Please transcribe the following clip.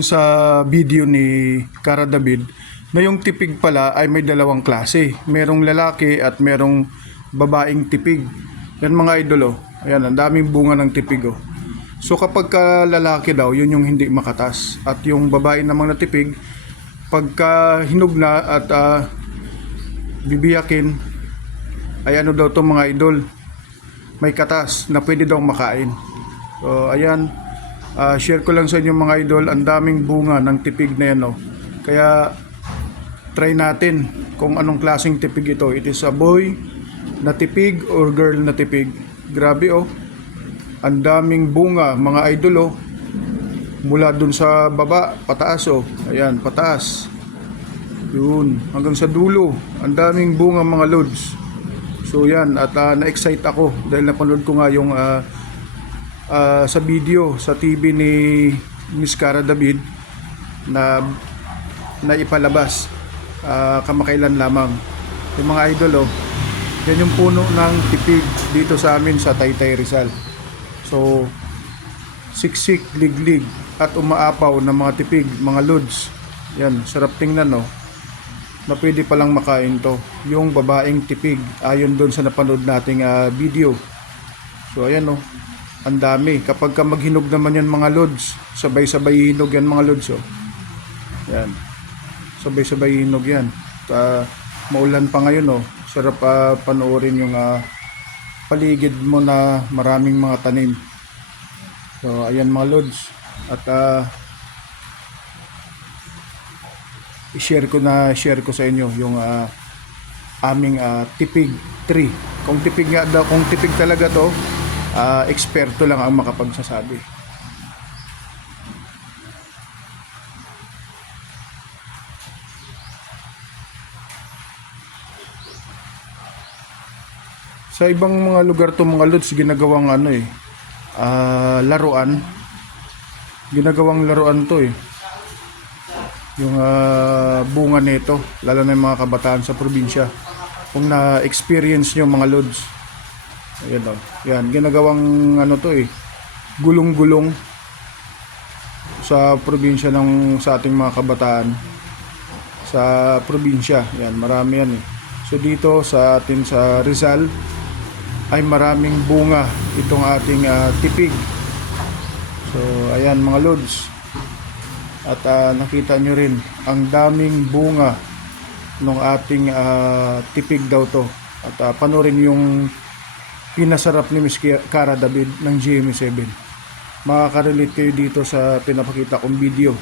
Sa video ni Cara David na yung tipig pala ay may dalawang klase. Merong lalaki at merong babaeng tipig. Yan mga idol, oh. Ayan, ang daming bunga ng tipig, oh. So kapag ka lalaki daw, yun yung hindi makatas. At yung babae namang na tipig, pagka hinog na at bibiyakin, ay ano daw to mga idol, may katas na pwede daw makain. So ayan, share ko lang sa inyo mga idol, ang daming bunga ng tipig na yan, oh. Kaya try natin kung anong klaseng tipig ito. It is a boy na tipig or girl na tipig. Grabe, oh. Ang daming bunga mga idol, oh. Mula dun sa baba pataas, oh. Ayan, pataas. Yun, hanggang sa dulo. Ang daming bunga mga lods. So yan, at na-excite ako dahil napanood ko nga yung sa video sa TV ni Miss Cara David na ipalabas kamakailan lamang. Yung mga idol, oh, yan yung puno ng tipig dito sa amin sa Taytay, Rizal. So siksik, liglig at umaapaw ng mga tipig, mga lods. Yan, sarap tingnan, oh, na pwede palang makain to, yung babaeng tipig ayon doon sa napanood nating video. So ayan, oh, ang dami. Kapag ka maghinog naman yan mga lods, sabay-sabay hinog yan mga lods, oh. Yan, sabay-sabay hinog yan. Maulan pa ngayon, oh. Sarap panoorin yung paligid mo na maraming mga tanim. So ayan mga lods, at i-share ko sa inyo yung aming tipig tree. Kung tipig nga daw, kung tipig talaga to, eksperto lang ang makapagsasabi. Sa ibang mga lugar to mga lods, ginagawang laruan. Ginagawang laruan to, eh. Yung bunga nito, lalo na yung mga kabataan sa probinsya. Kung na-experience nyo mga lods, ayan, oh. Yan, ginagawang gulong-gulong sa probinsya sa ating mga kabataan sa probinsya. Yan, marami yan, eh. So dito sa atin sa Rizal ay maraming bunga itong ating tipig. So ayan mga lods, at nakita nyo rin ang daming bunga ng ating tipig daw to. At panoorin yung pinasarap ni Miss Cara David ng GMA7. Makaka-relate kayo dito sa pinapakita kong video.